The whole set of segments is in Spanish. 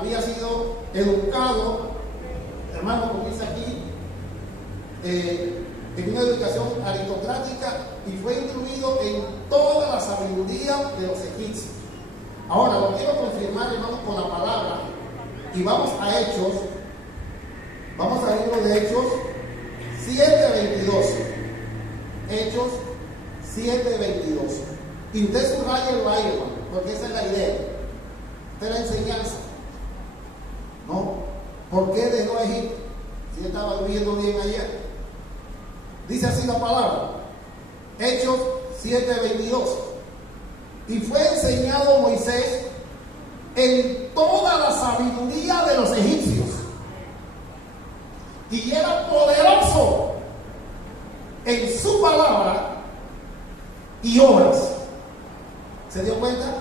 había sido educado, hermano, como dice aquí, en una educación aristocrática y fue instruido en toda la sabiduría de los egipcios. Ahora, lo quiero confirmar, hermano, con la palabra, y vamos a Hechos, vamos al libro de Hechos 7:22. Hechos 7:22. Y usted subraya el baile, hermano, porque esa es la idea. Esta es la enseñanza. ¿No? ¿Por qué dejó Egipto? Si yo estaba viviendo bien ayer. Dice así la palabra. Hechos 7:22. Y fue enseñado Moisés en toda la sabiduría de los egipcios. Y era poderoso en su palabra y obras. ¿Se dio cuenta?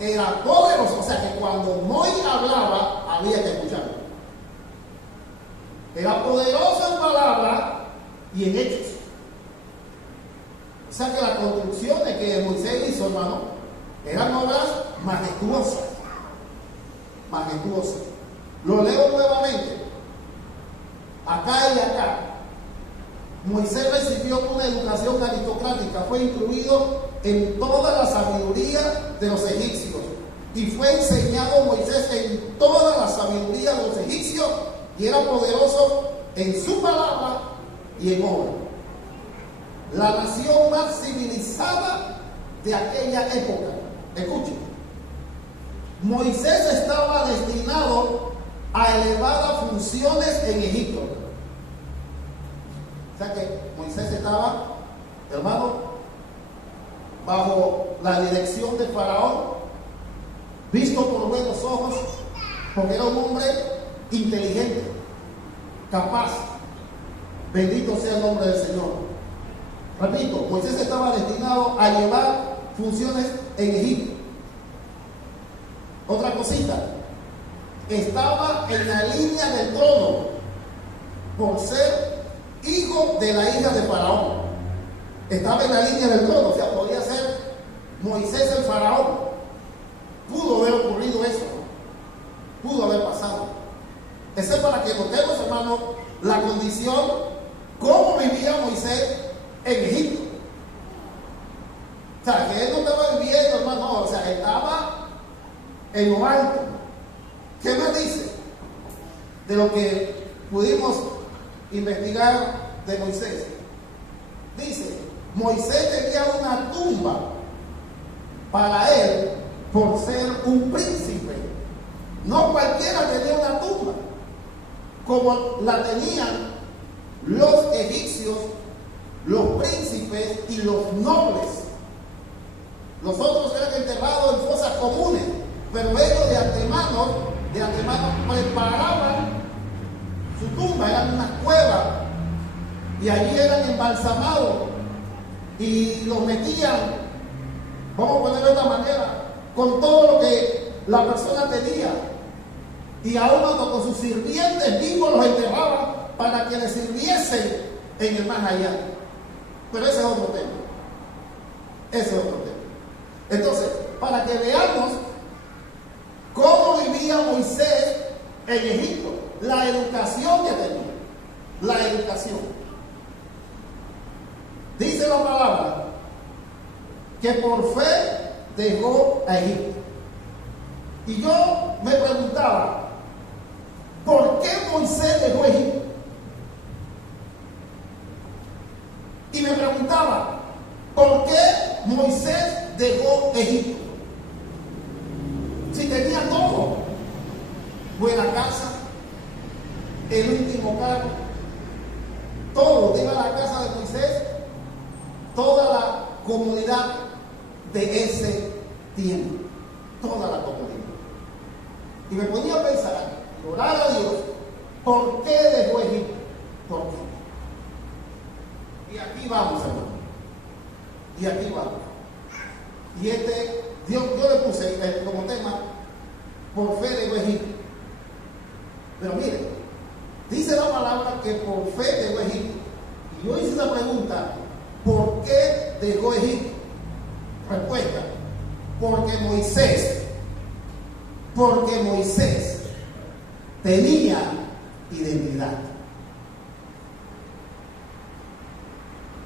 Era poderoso. O sea que cuando Moisés hablaba, había que escucharlo. Era poderoso en palabra y en hechos. O sea que las construcciones que Moisés hizo, hermano, eran obras majestuosas. Majestuosas. Lo leo nuevamente. Acá y acá. Moisés recibió una educación aristocrática, fue instruido en toda la sabiduría de los egipcios. Y fue enseñado Moisés en toda la sabiduría de los egipcios, y era poderoso en su palabra y en obra. La nación más civilizada de aquella época. Escuchen. Moisés estaba destinado a elevadas funciones en Egipto. O sea que Moisés estaba, hermano, bajo la dirección de Faraón, visto por buenos ojos, porque era un hombre inteligente, capaz. Bendito sea el nombre del Señor. Repito, Moisés estaba destinado a llevar funciones en Egipto. Otra cosita, estaba en la línea del trono por ser hijo de la hija de Faraón. Estaba en la línea del trono, o sea, podía ser Moisés el Faraón. Pudo haber ocurrido eso, pudo haber pasado. Eso es para que notemos, hermano, la condición, cómo vivía Moisés en Egipto. O sea, que él no estaba viviendo, hermano, o sea, estaba en lo alto. ¿Qué más dice? De lo que pudimos investigar de Moisés. Dice, Moisés tenía una tumba para él por ser un príncipe. No cualquiera tenía una tumba como la tenían los egipcios, los príncipes y los nobles. Los otros eran enterrados en fosas comunes, pero ellos de antemano preparaban su tumba, eran unas cuevas, y allí eran embalsamados y los metían, vamos a ponerlo de esta manera, con todo lo que la persona tenía, y aún con sus sirvientes vivos los enterraban para que les sirviesen en el más allá. Pero ese es otro tema. Ese es otro tema. Entonces, para que veamos cómo vivía Moisés en Egipto, la educación que tenía, la educación. Dice la palabra que por fe dejó a Egipto. Y yo me preguntaba, ¿por qué Moisés dejó Egipto? Y me preguntaba, ¿por qué Moisés dejó Egipto? Si tenía todo, buena casa, el último carro, todo, iba a la casa de Moisés, toda la comunidad de ese tiempo, toda la comunidad. Y me ponía a pensar, orar a Dios, ¿por qué dejó Egipto? ¿Por qué? Y aquí vamos, hermano. Y aquí vamos. Y yo le puse como tema, por fe dejó Egipto. Pero mire, dice la palabra que por fe dejó Egipto. Y yo hice esa pregunta, ¿por qué dejó Egipto? Respuesta, porque Moisés Porque Moisés tenía identidad.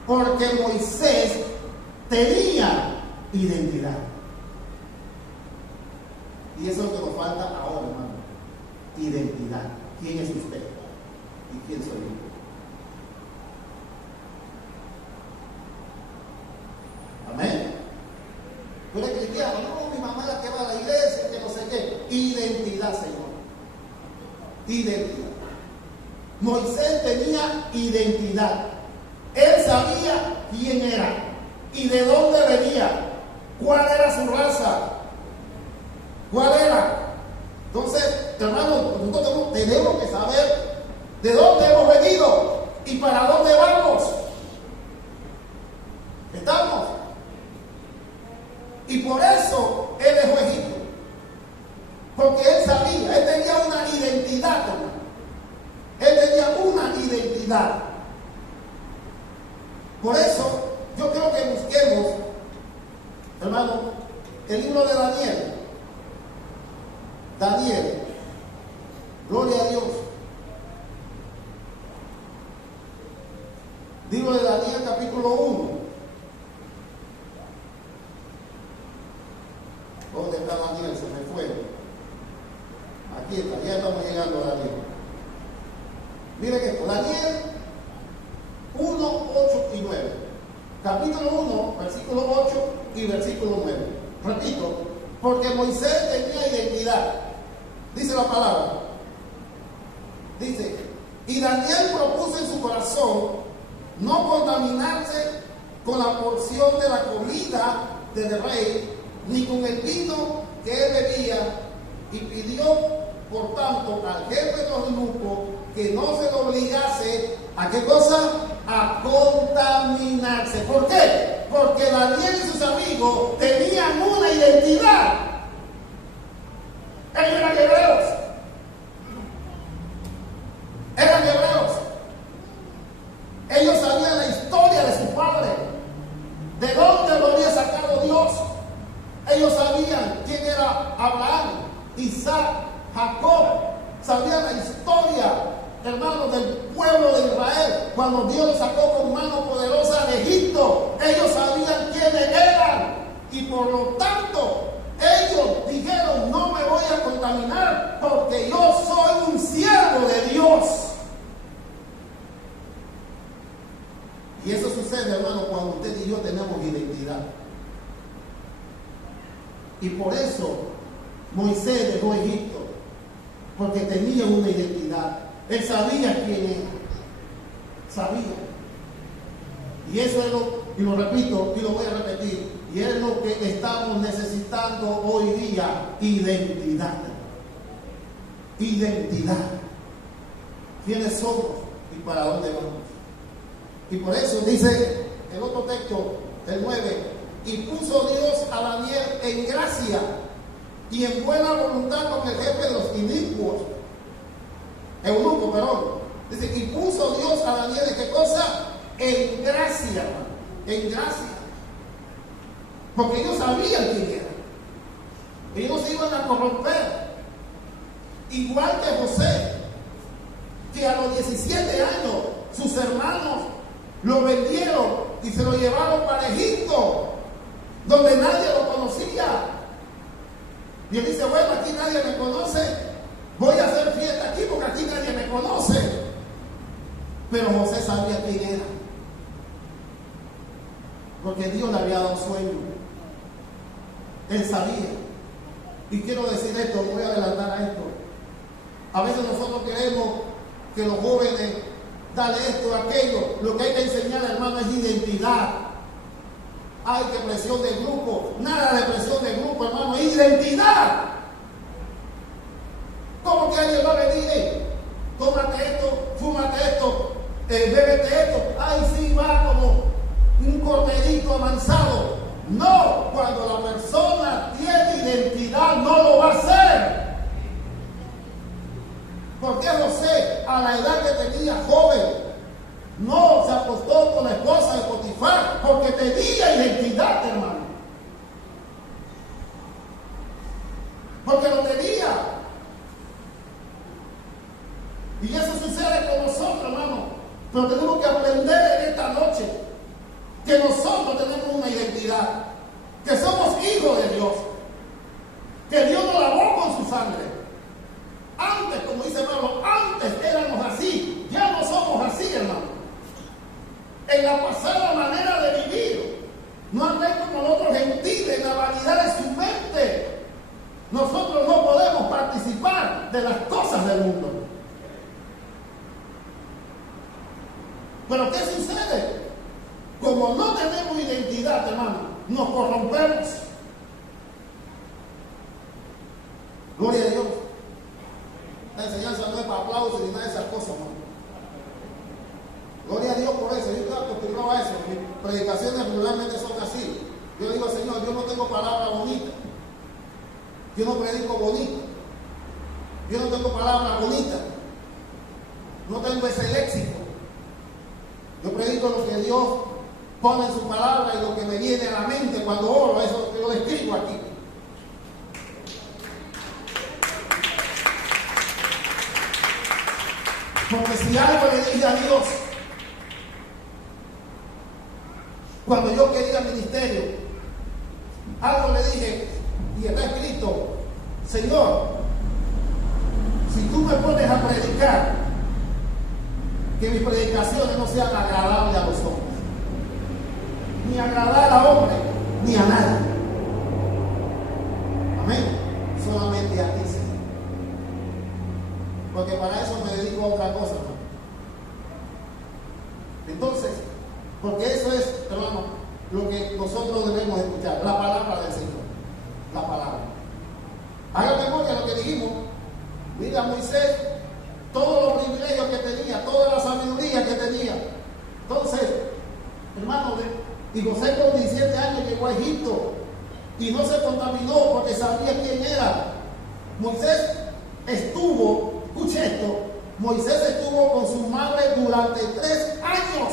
Porque Moisés tenía identidad. Y eso es lo que nos falta ahora, hermano. Identidad. ¿Quién es usted? ¿Y quién soy yo? Amén. Tú eres cristiano, no, mi mamá es la que va a la iglesia, que no sé qué. Identidad, Señor. Identidad. Moisés tenía identidad. Él sabía quién era y de dónde venía, cuál era su raza, cuál era. Entonces, hermanos, nosotros tenemos que saber de dónde hemos venido y para dónde vamos. ¿Estamos? Y por eso él dejó Egipto. Porque él sabía, él tenía una identidad, hermano. Él tenía una identidad. Por eso, yo creo que busquemos, hermano, el libro de Daniel. Daniel, gloria a Dios. Libro de Daniel, capítulo 1. ¿Dónde está Daniel? Se me fue. Aquí está, ya estamos llegando a Daniel. Mire que esto, Daniel 1, 8 y 9. Capítulo 1, versículo 8 y versículo 9. Repito, porque Moisés tenía identidad. Dice la palabra. Dice, y Daniel propuso en su corazón no contaminarse con la porción de la comida del rey, ni con el vino que él bebía, y pidió, por tanto, al jefe de los eunucos que no se lo obligase a ¿qué cosa? A contaminarse. ¿Por qué? Porque Daniel y sus amigos tenían una identidad. Ellos eran hebreos. Eran hebreos. Ellos sabían la historia de su padre, de dónde lo había sacado Dios. Ellos sabían quién era Abraham, Isaac, Jacob. Sabían la historia, hermanos, del pueblo de Israel. Cuando Dios los sacó con mano poderosa de Egipto, ellos sabían quiénes eran. Y por lo tanto, ellos dijeron, no me voy a contaminar porque yo soy un siervo de Dios. Y eso sucede, hermano, cuando usted y yo tenemos identidad. Y por eso Moisés dejó Egipto, porque tenía una identidad. Él sabía quién era. Sabía. Y eso es y lo repito y lo voy a repetir, y es lo que estamos necesitando hoy día: identidad. Identidad. ¿Quiénes somos y para dónde vamos? Y por eso dice el otro texto, el 9, y puso Dios a Daniel en gracia y en buena voluntad con el jefe de los eunucos, perdón. Dice, y puso Dios a Daniel en ¿qué cosa? En gracia, hermano, en gracia. Porque ellos sabían quién era. Ellos no se iban a corromper. Igual que José, que a los 17 años sus hermanos lo vendieron y se lo llevaron para Egipto, donde nadie lo conocía. Y él dice, bueno, aquí nadie me conoce, voy a hacer fiesta aquí porque aquí nadie me conoce. Pero José sabía quién era, porque Dios le había dado un sueño. Él sabía. Y quiero decir esto, voy a adelantar a esto. A veces nosotros queremos que los jóvenes, dale esto, aquello. Lo que hay que enseñar, hermano, es identidad. Ay, que presión de grupo. Nada de presión de grupo, hermano. Identidad. ¿Cómo que alguien va a venir? Tómate esto, fúmate esto, bébete esto. Ay, sí, va como un corderito amansado. No, cuando la persona tiene identidad, no lo va a hacer. Porque José, a la edad que tenía, joven, no se acostó con la esposa de Potifar porque tenía identidad, hermano. Porque lo tenía. Pero tenemos que aprender en esta noche que nosotros tenemos una identidad, que somos hijos de Dios, que Dios nos lavó con su sangre. Antes, como dice Pablo, antes éramos así, ya no somos así, hermano. En la pasada manera de vivir, no anden como otros gentiles en la vanidad de su mente. Nosotros no podemos participar de las cosas del mundo. Pero ¿qué sucede? Como no tenemos identidad, hermano, nos corrompemos. Gloria a Dios. La enseñanza no es para aplausos ni nada de esas cosas, hermano. Gloria a Dios por eso. Yo estoy acostumbrado a eso. Mis predicaciones regularmente son así. Yo digo, Señor, yo no tengo palabra bonita. Yo no predico bonito. Yo no tengo palabra bonita. No tengo ese léxico. Yo predico lo que Dios pone en su palabra y lo que me viene a la mente cuando oro. Eso que lo describo aquí. Porque si algo le dije a Dios, cuando yo quería ministerio, algo le dije, y está escrito, Señor, si tú me pones a predicar, que mis predicaciones no sean agradables a los hombres, ni agradar a hombres, ni a nadie. Amén. Solamente a ti, Señor. Porque para eso me dedico a otra cosa, ¿no? Entonces, porque eso es, hermano, lo que nosotros debemos escuchar, la palabra del Señor. La palabra. Haga memoria de lo que dijimos. Mira Moisés, todos los privilegios que tenía, toda la sabiduría que tenía. Entonces, hermano, y José con 17 años llegó a Egipto y no se contaminó porque sabía quién era. Moisés estuvo, escuche esto, Moisés estuvo con su madre durante 3 años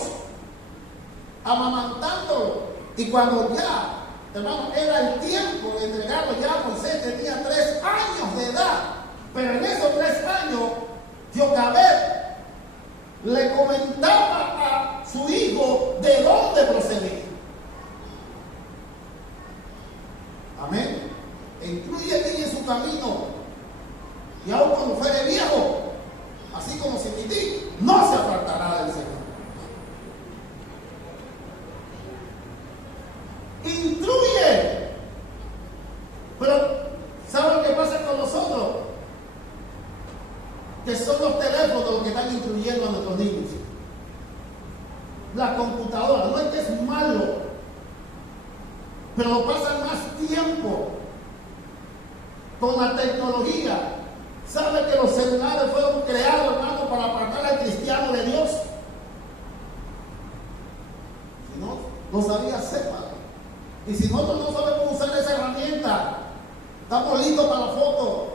amamantándolo. Y cuando ya, hermano, era el tiempo de entregarlo, ya Moisés tenía 3 años de edad. Pero en esos 3 años, Jocabed le comentaba a su hijo de dónde procedía. Amén. E incluye en su camino. Y aún cuando fuere viejo, así como se ti, no se apartará del Señor. Instruye. Pero, ¿saben lo que pasa con nosotros? Que son los teléfonos los que están instruyendo a nuestros niños. La computadora, no es que es malo, pero pasan más tiempo con la tecnología. ¿Sabe que los celulares fueron creados, hermano, para apartar al cristiano de Dios? Si no, lo sabía hacer, padre. Y si nosotros no sabemos usar esa herramienta, estamos listos para la foto.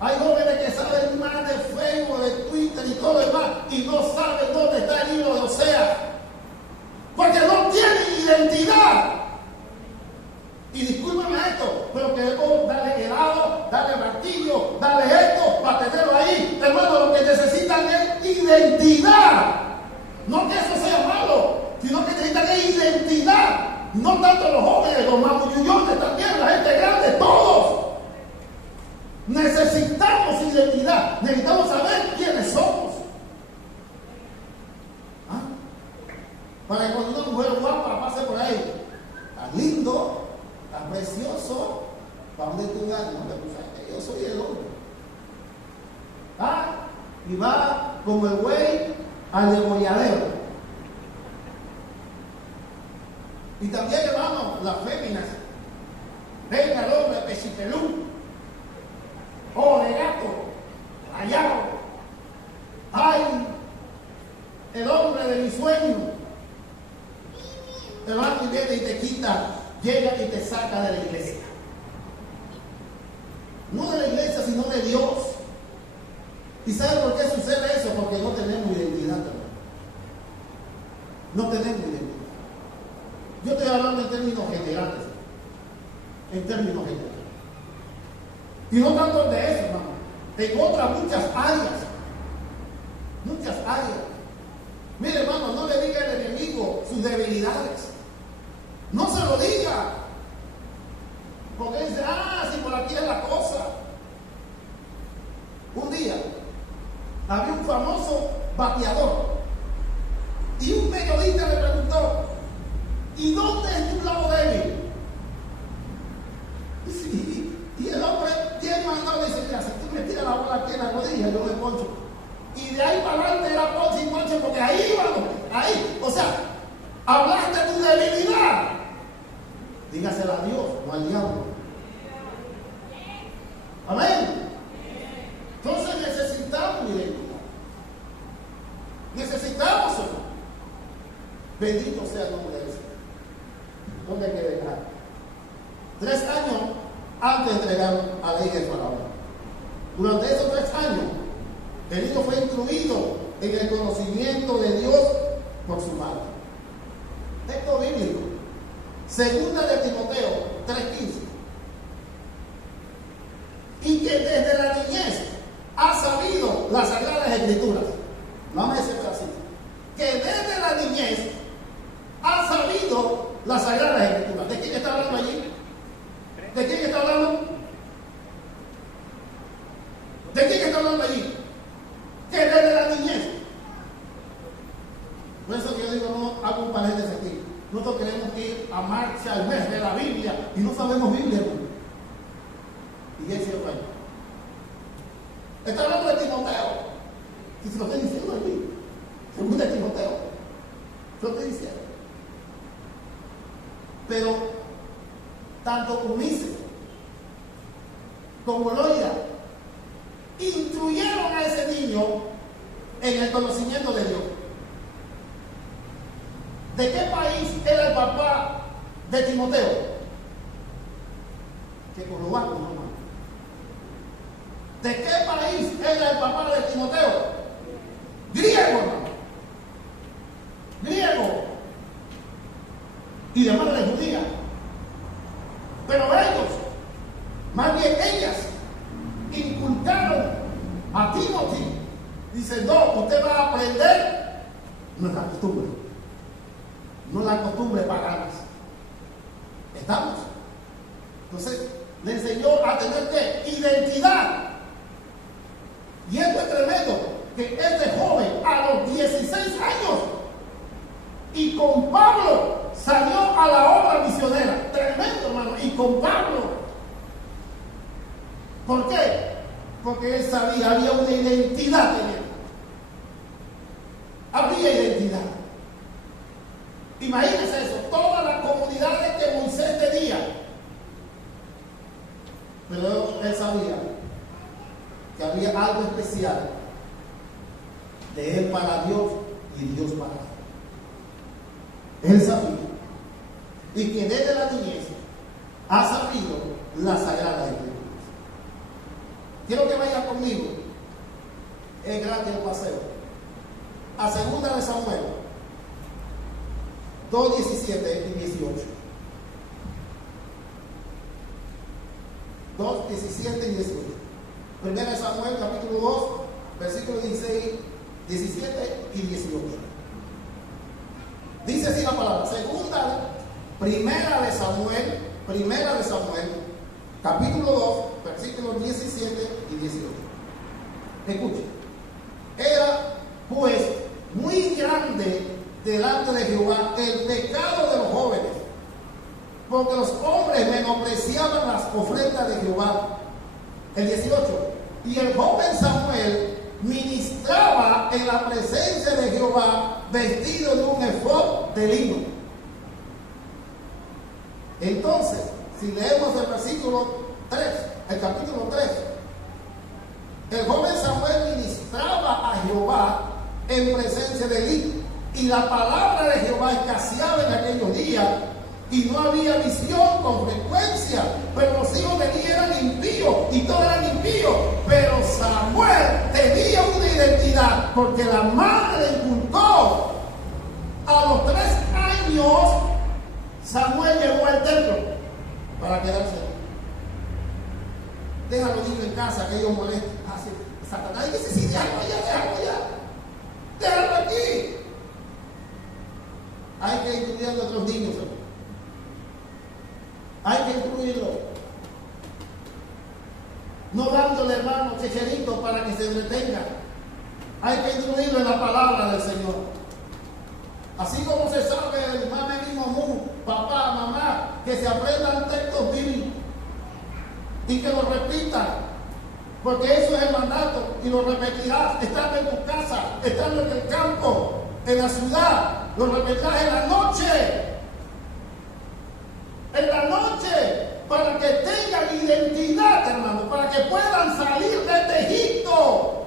Hay jóvenes que saben más de Facebook, de Twitter y todo lo demás, y no saben dónde está el libro de Oseas, porque no tienen identidad. Y discúlpeme esto, pero queremos darle helado, darle martillo, darle esto para tenerlo ahí. Hermano, lo que necesitan es identidad. No que eso sea malo, sino que necesitan es identidad. No tanto los jóvenes, los mamuyullones también, la gente grande, todos. Necesitamos identidad, necesitamos saber quiénes somos. ¿Ah? Para que cuando una mujer guapa pase por ahí, tan lindo, tan precioso, ¿para dónde tú vas? No, pero tú sabes que yo soy el hombre. ¿Ah? Y va como el güey al degolladero. Y también, hermano, las féminas. Venga el hombre pechipelú. Oh, de gato, rayado. Ay, el hombre de mi sueño. Hermano, y viene y te quita, llega y te saca de la iglesia. No de la iglesia, sino de Dios. ¿Y sabe por qué sucede eso? Porque no tenemos identidad, hermano. No tenemos identidad. Yo estoy hablando en términos generales. En términos generales. Y no tanto de eso, hermano. En otras muchas áreas. muchas áreas. Mire, hermano, no le diga al enemigo sus debilidades. No se lo diga. Porque dice, si por aquí es la cosa. Un día había un famoso bateador y un periodista le preguntó, ¿y dónde es tu lado débil? Y el hombre bien mandado dice, mira, si tú me tiras la bola aquí en la rodilla, yo me poncho. Y de ahí para adelante era ponche y ponche, porque ahí vamos, ahí. O sea, hablaste de tu debilidad. Dígasela a Dios, no al diablo. Amén. Entonces necesitamos identidad. Necesitamos, hermano. Bendito sea el nombre del Señor. ¿Dónde hay que dejar? 3 años antes de entregar a la hija de Faraón. Durante esos 3 años, el niño fue instruido en el conocimiento de Dios por su madre. Texto bíblico. Segunda de Timoteo 3:15. Y que desde la niñez ha sabido las Sagradas Escrituras. Vamos a decirlo así. Que desde la niñez ha sabido las Sagradas Escrituras. ¿De quién está hablando allí? ¿De quién está hablando? ¿De quién está hablando allí? Que desde la niñez. Por eso que yo digo, no hago un paréntesis aquí. Nosotros queremos ir a marcha al mes de la Biblia y no sabemos Biblia, hermano. Y él se lo fue. Está hablando de Timoteo. Y se lo estoy diciendo allí. Según de Timoteo. Se lo estoy diciendo. Pero tanto Unice como Loida instruyeron a ese niño en el conocimiento de Dios. ¿De qué país era el papá de Timoteo? Checoslovaco, hermano. ¿De qué país era el papá de Timoteo? Griego, hermano. Griego. Y de madre judía. Pero ellos, más bien ellas, inculcaron a Timothy. Dice, no, usted va a aprender nuestra costumbre. No la costumbre paganas. ¿Estamos? Entonces, le enseñó a tener ¿qué? Identidad. Y esto es tremendo, que este joven a los 16 años y con Pablo salió a la obra misionera. Tremendo, hermano. Y con Pablo. ¿Por qué? Porque él sabía, había una identidad en él. Había identidad. Imagínense eso, todas las comunidades que Moisés tenía. Pero él sabía que había algo especial de él para Dios y Dios para él. Él sabía. Y que desde la niñez ha sabido las Sagradas Escrituras. Quiero que vaya conmigo. Es gratis el paseo. A 2 de Samuel 2:17 y 18. 2:17 y 18. 1 de Samuel capítulo 2, versículos 16, 17 y 18. Dice así la palabra. Primera de Samuel, capítulo 2, versículos 17 y 18. Escuchen. Era pues muy grande delante de Jehová el pecado de los jóvenes, porque los hombres menospreciaban las ofrendas de Jehová. El 18. Y el joven Samuel ministraba en la presencia de Jehová vestido de un efod de lino. Entonces, si leemos el versículo 3, el capítulo 3, el joven Samuel ministraba a Jehová en presencia de Elí, y la palabra de Jehová escaseaba en aquellos días, y no había visión con frecuencia, pero los hijos de Elí eran impíos, y todos eran impíos, pero Samuel tenía una identidad, porque la madre le inculcó. A los 3 años, Samuel llegó al templo para quedarse. Deja a los niños en casa, que ellos molesten. Satanás dice, sí, déjalo allá. déjalo aquí. Hay que incluir a nuestros niños, hermano. Hay que incluirlo. No dándole, hermano, checherito para que se entretenga. Hay que incluirlo en la palabra del Señor. Así como se sabe el mame mismo, papá, mamá, que se aprendan textos bíblicos y que lo repitan, porque eso es el mandato y lo repetirás estando en tu casa, estando en el campo, en la ciudad, lo repetirás en la noche, para que tengan identidad, hermano, para que puedan salir de Egipto,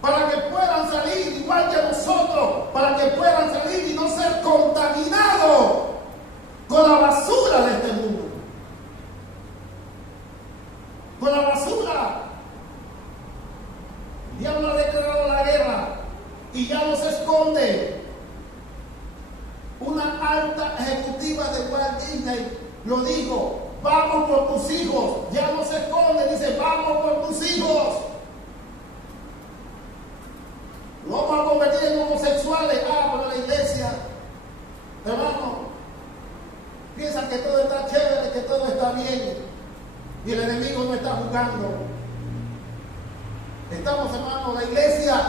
para que puedan salir igual que nosotros, para que puedan salir y no ser contaminados con la basura de este mundo. Con la basura. El diablo ha declarado la guerra y ya no se esconde. Una alta ejecutiva de Walt Disney lo dijo: vamos por tus hijos. Ya no se esconde, dice: vamos por tus hijos. Lo vamos a convertir en homosexuales. Pero la iglesia, hermano, piensa que todo está chévere, que todo está bien, y el enemigo no está jugando. Estamos, hermano, la iglesia,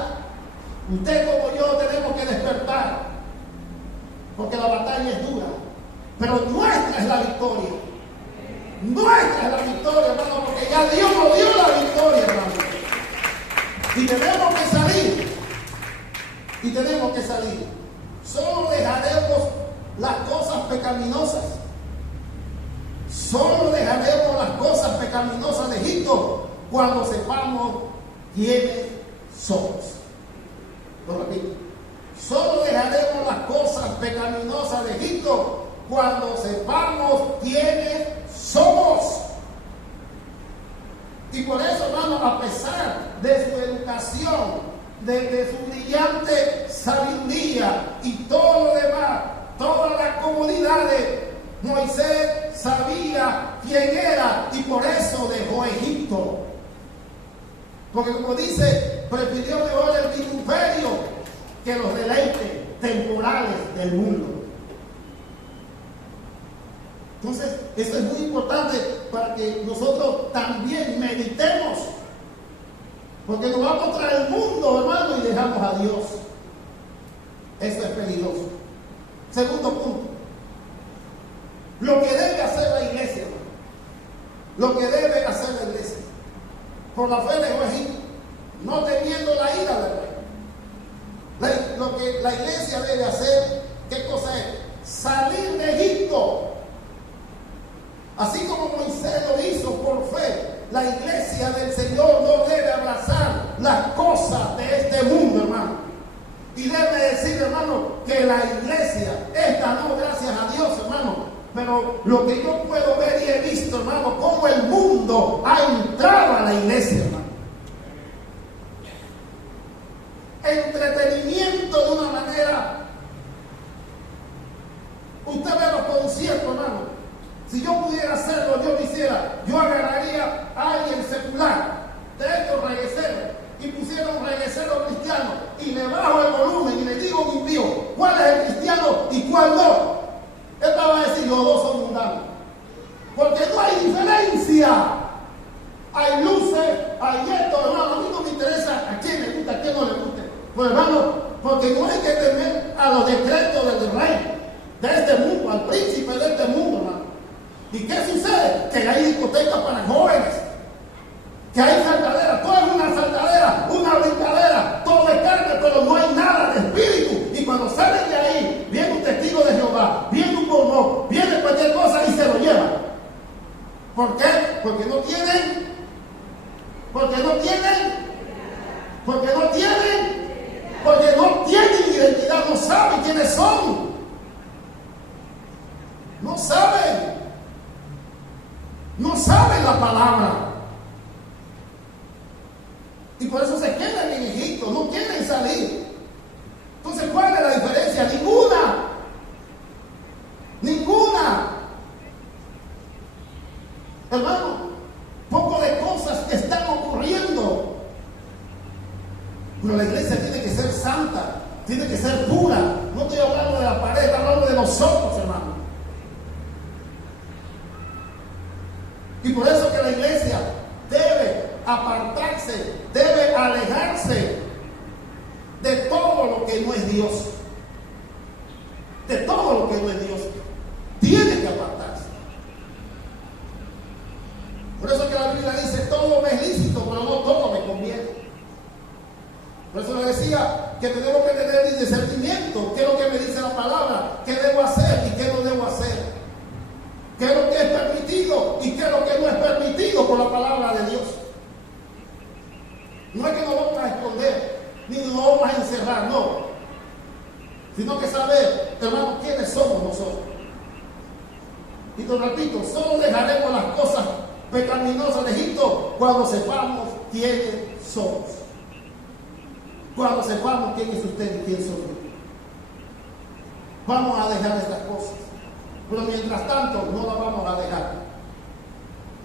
usted como yo tenemos que despertar, porque la batalla es dura, pero nuestra es la victoria. Nuestra es la victoria, hermano, porque ya Dios nos dio la victoria, hermano. Y tenemos que salir. Y tenemos que salir. Solo dejaremos las cosas pecaminosas. Solo dejaremos las cosas pecaminosas de Egipto cuando sepamos quiénes somos. Lo repito. Solo dejaremos las cosas pecaminosas de Egipto cuando sepamos quiénes somos. Y por eso, hermano, a pesar de su educación, de su brillante sabiduría y todo lo demás, todas las comunidades, Moisés sabía quién era y por eso dejó Egipto. Porque, como dice, prefirió mejor el vituperio que los deleites temporales del mundo. Entonces, esto es muy importante para que nosotros también meditemos. Porque nos va a mostrar el mundo, hermano, y dejamos a Dios. Esto es peligroso. Segundo punto. Lo que debe hacer la iglesia, hermano. Lo que debe hacer la iglesia. Por la fe dejó Egipto, no temiendo la ira del rey. Lo que la iglesia debe hacer, ¿qué cosa es? Salir de Egipto. Así como Moisés lo hizo por fe, la iglesia del Señor no debe abrazar las cosas de este mundo, hermano. Y debe decir, hermano, que la iglesia, esta no, gracias a Dios, hermano, pero lo que yo puedo ver y he visto, hermano, cómo el mundo ha entrado a la iglesia, hermano. Entretenimiento de una manera. Usted ve los conciertos, hermano. Si yo pudiera hacerlo, yo lo hiciera. Yo agarraría a alguien secular de estos regueceros y pusiera un reguecero cristiano y le bajo el volumen y le digo a mi tío cuál es el cristiano y cuál no. Él va a decir: los dos son mundanos. Porque no hay diferencia. Hay luces, hay esto, hermano. A mí no me interesa a quién le gusta, a quién no le guste. Pues, hermano, porque no hay que temer a los decretos del rey de este mundo, al príncipe de este mundo, hermano. ¿Y qué sucede? Que hay discotecas para jóvenes, que hay saltaderas, todo es una saltadera, una brincadera, todo de carne, pero no hay nada de espíritu. Y cuando salen de ahí, viene un testigo de Jehová, viene un porno, viene cualquier cosa y se lo lleva. ¿Por qué? Porque no tienen identidad, no saben quiénes son. No saben la palabra. Y por eso se quedan en Egipto, no quieren salir. Entonces, ¿cuál es la diferencia? Ninguna. Hermano, poco de cosas que están ocurriendo. Pero la iglesia tiene que ser santa. tiene que ser pura. No estoy hablando de la pared, estoy hablando de nosotros, hermano. Y por eso que la iglesia debe apartarse, debe alejarse de todo lo que no es Dios. De todo lo que no es Dios. Tiene que apartarse. Por eso que la Biblia dice, todo me es lícito, pero no todo me conviene. Por eso le decía que tenemos que tener discernimiento. ¿Qué es lo que me dice la palabra? ¿Qué debo hacer y qué no debo hacer? ¿Qué es lo que es permitido y qué es lo que no es permitido por la palabra de Dios? No es que nos vamos a esconder, ni nos vamos a encerrar, no. Sino que saber, hermano, quiénes somos nosotros. Y te repito, solo dejaremos las cosas pecaminosas de Egipto cuando sepamos quiénes somos. Cuando sepamos quién es usted y quién soy yo. Vamos a dejar estas cosas. Pero mientras tanto, no las vamos a dejar.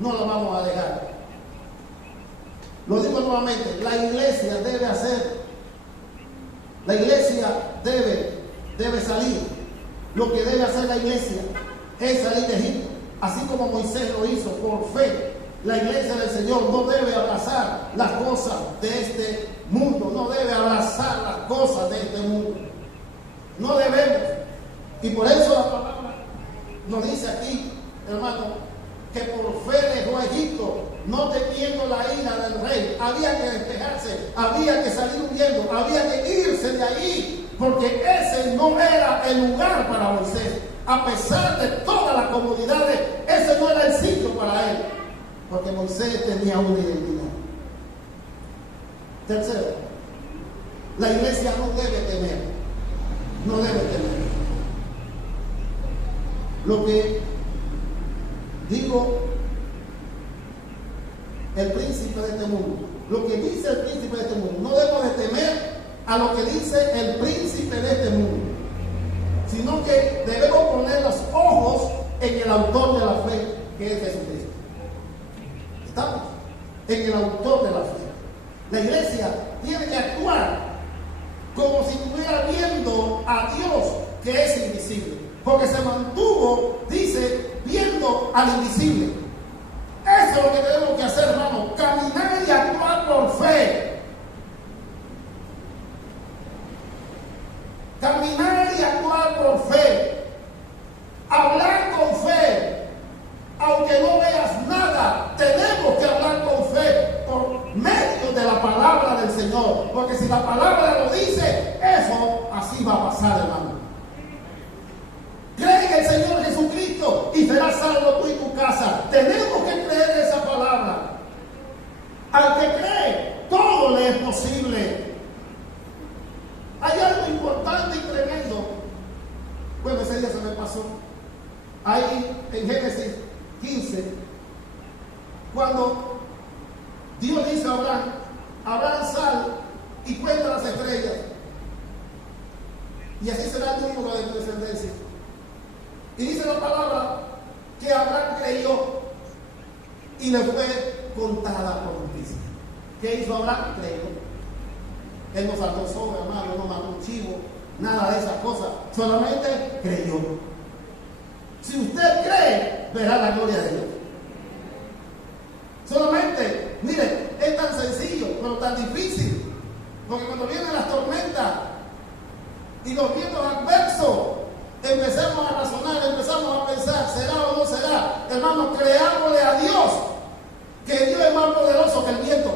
No las vamos a dejar. Lo digo nuevamente, la iglesia debe hacer. La iglesia debe salir. Lo que debe hacer la iglesia es salir de Egipto. Así como Moisés lo hizo por fe. La iglesia del Señor no debe abrazar las cosas de este mundo. No debe abrazar las cosas de este mundo. No debemos. Y por eso la palabra nos dice aquí, hermano, que por fe dejó a Egipto, no temiendo la ira del rey. Había que despejarse, había que salir huyendo, había que irse de allí, porque ese no era el lugar para Moisés. A pesar de todas las comodidades, ese no era el sitio para él, porque Moisés tenía una identidad. Tercero, la iglesia no debe temer, no debe temer. Lo que digo el príncipe de este mundo, lo que dice el príncipe de este mundo, no debemos de temer a lo que dice el príncipe de este mundo, sino que debemos poner los ojos en el autor de la fe, que es Jesucristo. ¿Estamos? En el autor de la fe. La iglesia tiene que actuar como si estuviera viendo a Dios, que es invisible, porque se mantuvo, dice, viendo al invisible. Eso es lo que tenemos que hacer, hermano, caminar y actuar por fe. Caminar y actuar por fe. Hablar con fe. Aunque no veas nada, tenemos que hablar con fe por medio de la palabra del Señor. Porque si la palabra lo dice, eso así va a pasar, hermano. Cree en el Señor Jesucristo y serás salvo tú y tu casa. Tenemos que creer esa palabra. Al que cree, todo le es posible. Hay algo importante y tremendo. Bueno, ese día se me pasó. Ahí en Génesis 15, cuando Dios dice a Abraham, Abraham sal y cuenta las estrellas, y así será el número de tu descendencia. Y dice la palabra que Abraham creyó y le fue contada por justicia. ¿Qué hizo Abraham? Creyó. Él no saltó sobre, hermano, no mató un chivo, nada de esas cosas. Solamente creyó. Si usted cree, verá la gloria de Dios. Solamente, mire, es tan sencillo, pero tan difícil. Porque cuando vienen las tormentas y los vientos adversos, empezamos a razonar, empezamos a pensar, ¿será o no será? Hermano, creámosle a Dios que Dios es más poderoso que el viento,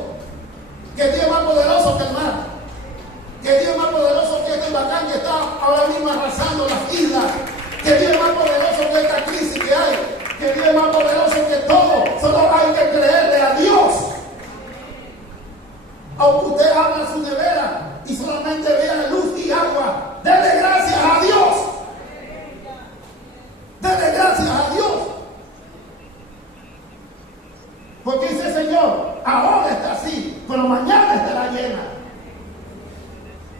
que Dios es más poderoso que el mar, que Dios es más poderoso que este huracán que está ahora mismo arrasando las islas, que Dios es más poderoso que esta crisis que hay, que Dios es más poderoso que todo. Solo hay que creerle a Dios. Aunque usted abra su nevera y solamente vea luz y agua, dele gracias a Dios. Dele gracias a Dios. Porque dice el Señor, ahora está así, pero mañana estará llena.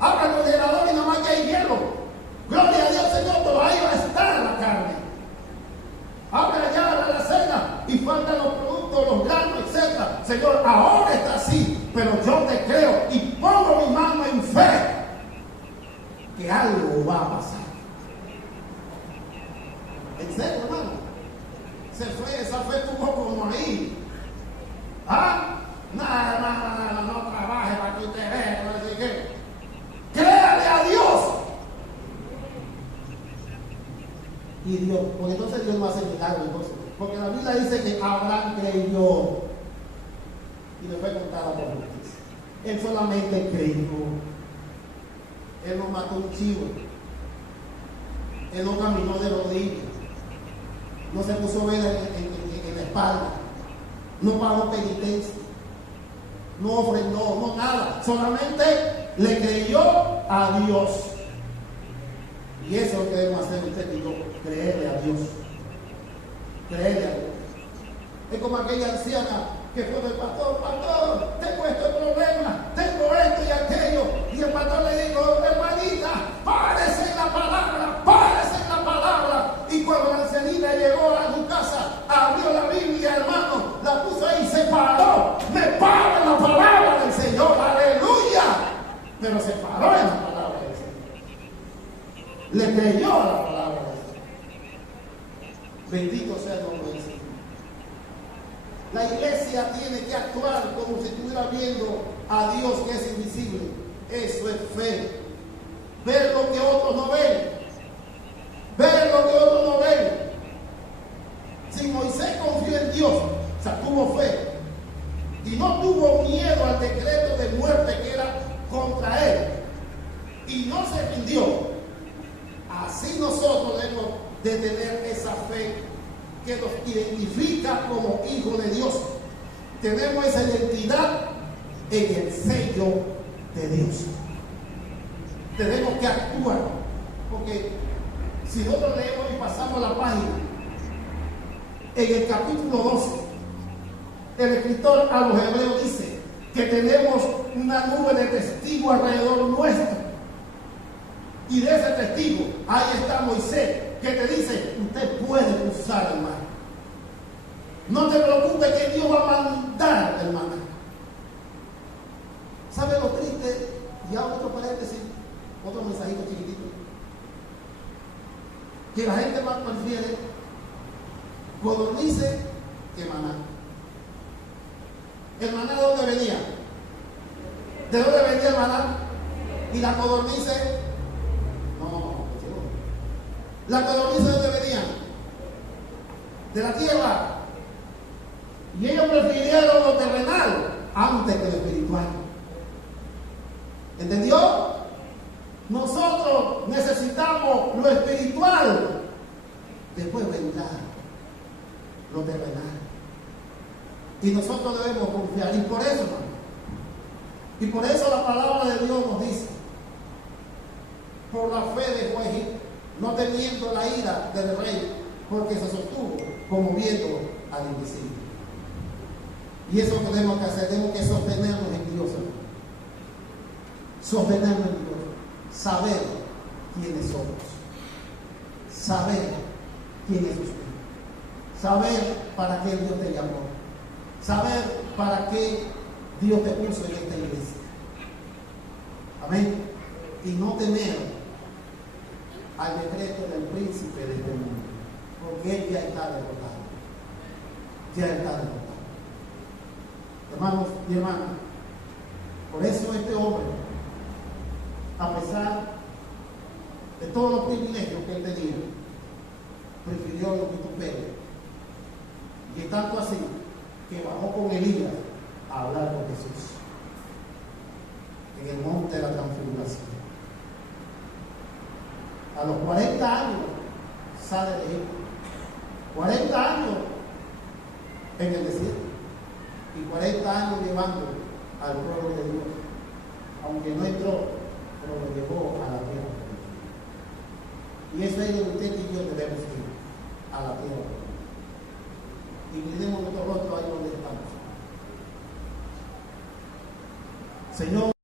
Abra el congelador y nada más que hay hielo. Gloria a Dios, Señor, pero ahí va a estar la carne. Abre la llave de la cena y faltan los productos, los granos, etc. Señor, ahora está así, pero yo te creo y pongo mi mano en fe. que algo va a pasar. ¿En serio, hermano? Esa fe estuvo como ahí. ¿Ah? Nada, no trabaje para que usted vea, no sé qué. Créale a Dios. Y Dios, porque entonces Dios no hace milagros, entonces. Porque la Biblia dice que Abraham creyó y le fue contada por justicia. Él solamente creyó. Él no mató un chivo. Él no caminó de rodillas. No se puso vela en la espalda. No pagó penitencia. No ofrendó, no nada. Solamente le creyó a Dios. Y eso es lo que debemos hacer usted y yo. Creerle a Dios. Creerle a Dios. Es como aquella anciana que fue del pastor: pastor, tengo este problema, tengo esto y aquello. Y el pastor le dijo: hermanita, párese en la palabra, párese en la palabra. Y cuando la ancianita llegó a su casa, abrió la Biblia, hermano, la puso ahí y se paró. Me paro en la palabra del Señor, aleluya. Pero se paró en la palabra del Señor. Le creyó a la palabra del Señor. Bendito sea el nombre del Señor. La iglesia tiene que actuar como si estuviera viendo a Dios que es invisible. Eso es fe. Ver lo que otros no ven. Ver lo que otros no ven. Si Moisés confió en Dios, o sea, tuvo fe, y no tuvo miedo al decreto de muerte que era contra él, y no se rindió, así nosotros debemos de tener esa fe que nos identifica como hijos de Dios. Tenemos esa identidad en el sello de Dios. Tenemos que actuar, porque si nosotros leemos y pasamos la página, en el capítulo 12, el escritor a los hebreos dice que tenemos una nube de testigos alrededor nuestro. Y de ese testigo, ahí está Moisés, que te dice: usted puede cruzar el mar. No te preocupes que Dios va a mandar el maná. ¿Sabe lo triste? Y hago otro paréntesis, otro mensajito chiquitito. Que la gente más prefiere codornices que maná. ¿El maná de dónde venía? ¿De dónde venía el maná? ¿Y la codornice? No. ¿La codornice de dónde venía? De la tierra. Y ellos prefirieron lo terrenal antes que lo espiritual. ¿Entendió? Nosotros necesitamos lo espiritual. Después vendrá lo terrenal. Y nosotros debemos confiar. Y por eso, hermano, y por eso la palabra de Dios nos dice: por la fe de Job, no temiendo la ira del rey, porque se sostuvo como viendo al invisible. Y eso que tenemos que hacer, tenemos que sostenernos en Dios, hermano. Sostenernos en Dios. Saber quiénes somos. Saber quién es usted. Saber para qué Dios te llamó. Saber para qué Dios te puso en esta iglesia. Amén. Y no temer al decreto del príncipe de este mundo, porque él ya está derrotado. Ya está derrotado. Hermanos y hermanas, por eso este hombre, a pesar de todos los privilegios que él tenía, prefirió los vituperios. Y es tanto así que bajó con Elías a hablar con Jesús en el monte de la transfiguración. A los 40 años sale de Egipto. 40 años en el desierto. Y 40 años llevando al pueblo de Dios. Aunque no entró, pero lo llevó a la tierra. Y eso es donde usted y yo debemos ir, a la tierra. Inclinemos nuestro rostro ahí donde estamos. Señor.